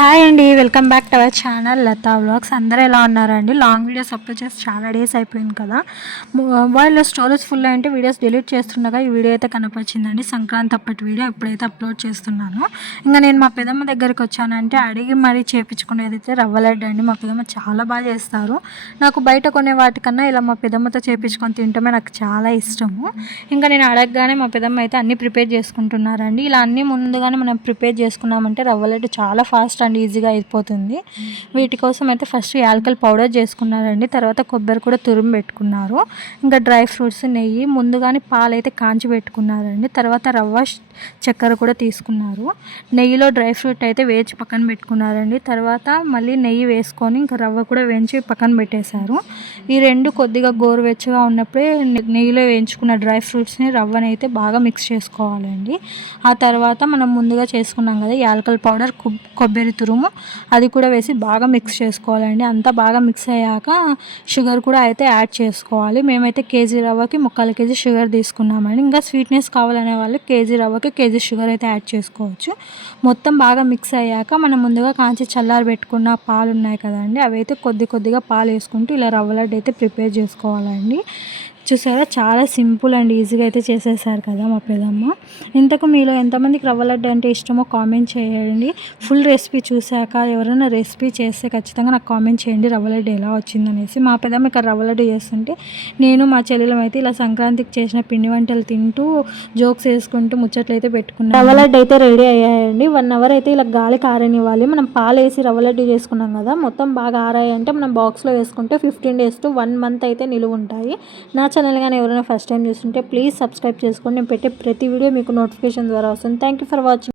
Hi అండి welcome back to our channel Latha vlogs అందరూ ఎలా ఉన్నారండి? లాంగ్ వీడియోస్ అప్లోడ్ చేసి చాలా డేస్ అయిపోయింది కదా. మొబైల్లో స్టోరేజ్ ఫుల్ అంటే వీడియోస్ డిలీట్ చేస్తుండగా ఈ వీడియో అయితే కనపరిచిందండి. సంక్రాంతి అప్పటి వీడియో ఇప్పుడైతే అప్లోడ్ చేస్తున్నాను. ఇంకా నేను మా పెదమ్మ దగ్గరికి వచ్చానంటే అడిగి మరీ చేపించుకునేది అయితే రవ్వలడ్డు అండి. మా పెదమ్మ చాలా బాగా చేస్తారు. నాకు బయట కొనే వాటికన్నా ఇలా మా పెదమ్మతో చేపించుకొని తింటమే నాకు చాలా ఇష్టము. ఇంకా నేను అడగగానే మా పెదమ్మ అయితే అన్నీ ప్రిపేర్ చేసుకుంటున్నారండి. ఇలా అన్నీ ముందుగానే మనం ప్రిపేర్ చేసుకున్నామంటే రవ్వలడ్డు చాలా ఫాస్ట్ అండ్ ఈజీగా అయిపోతుంది. వీటి కోసం అయితే ఫస్ట్ యాలకల్ పౌడర్ చేసుకున్నారండి. తర్వాత కొబ్బరి కూడా తురుము పెట్టుకున్నారు. ఇంకా డ్రై ఫ్రూట్స్ నెయ్యి ముందుగానే పాలు అయితే కాంచి పెట్టుకున్నారండి. తర్వాత రవ్వ చక్కెర కూడా తీసుకున్నారు. నెయ్యిలో డ్రై ఫ్రూట్ అయితే వేచి పక్కన పెట్టుకున్నారండి. తర్వాత మళ్ళీ నెయ్యి వేసుకొని ఇంకా రవ్వ కూడా వేయించి పక్కన పెట్టేశారు. ఈ రెండు కొద్దిగా గోరువెచ్చగా ఉన్నప్పుడే నెయ్యిలో వేయించుకున్న డ్రై ఫ్రూట్స్ని రవ్వని అయితే బాగా మిక్స్ చేసుకోవాలండి. ఆ తర్వాత మనం ముందుగా చేసుకున్నాం కదా యాలకల్ పౌడర్ కొబ్బరి తురుము అది కూడా వేసి బాగా మిక్స్ చేసుకోవాలండి. అంతా బాగా మిక్స్ అయ్యాక షుగర్ కూడా అయితే యాడ్ చేసుకోవాలి. మేమైతే కేజీ రవ్వకి ముక్కాలు కేజీ షుగర్ తీసుకున్నామండి. ఇంకా స్వీట్నెస్ కావాలనే వాళ్ళు కేజీ రవ్వకి కేజీ షుగర్ అయితే యాడ్ చేసుకోవచ్చు. మొత్తం బాగా మిక్స్ అయ్యాక మనం ముందుగా కాంచి చల్లారి పెట్టుకున్న పాలు ఉన్నాయి కదండి. అవి అయితే కొద్ది కొద్దిగా పాలు వేసుకుంటూ ఇలా రవ్వ లడ్డు అయితే ప్రిపేర్ చేసుకోవాలండి. చూసారా? చాలా సింపుల్ అండ్ ఈజీగా అయితే చేసేసారు కదా మా పెదమ్మ ఇంతకు మీలో ఎంతమందికి రవ్వ లడ్డు అంటే ఇష్టమో కామెంట్ చేయండి. ఫుల్ రెసిపీ చూశాక ఎవరైనా రెసిపీ చేస్తే ఖచ్చితంగా నాకు కామెంట్ చేయండి రవ్వ లడ్డు ఎలా వచ్చిందనేసి. మా పెదమ్మ ఇక్కడ రవ్వ లడ్డు చేస్తుంటే నేను మా చెల్లెలం అయితే ఇలా సంక్రాంతికి చేసిన పిండి వంటలు తింటూ జోక్స్ వేసుకుంటూ ముచ్చట్లు అయితే పెట్టుకున్నాం. రవ్వ లడ్డు అయితే రెడీ అయ్యాయండి. వన్ అవర్ అయితే ఇలా గాలి కారనివ్వాలి. మనం పాలు వేసి రవ్వ లడ్డు చేసుకున్నాం కదా మొత్తం బాగా ఆరాయంటే మనం బాక్స్లో వేసుకుంటే fifteen days to one month అయితే నిలువ ఉంటాయి. నా ఛానల్ కానీ ఎవరైనా ఫస్ట్ టైం చూస్తుంటే ప్లీజ్ సబ్స్క్రైబ్ చేసుకోండి. నేను పెట్టే ప్రతి వీడియో మీకు నోటిఫికేషన్ ద్వారా వస్తుంది. Thank for watching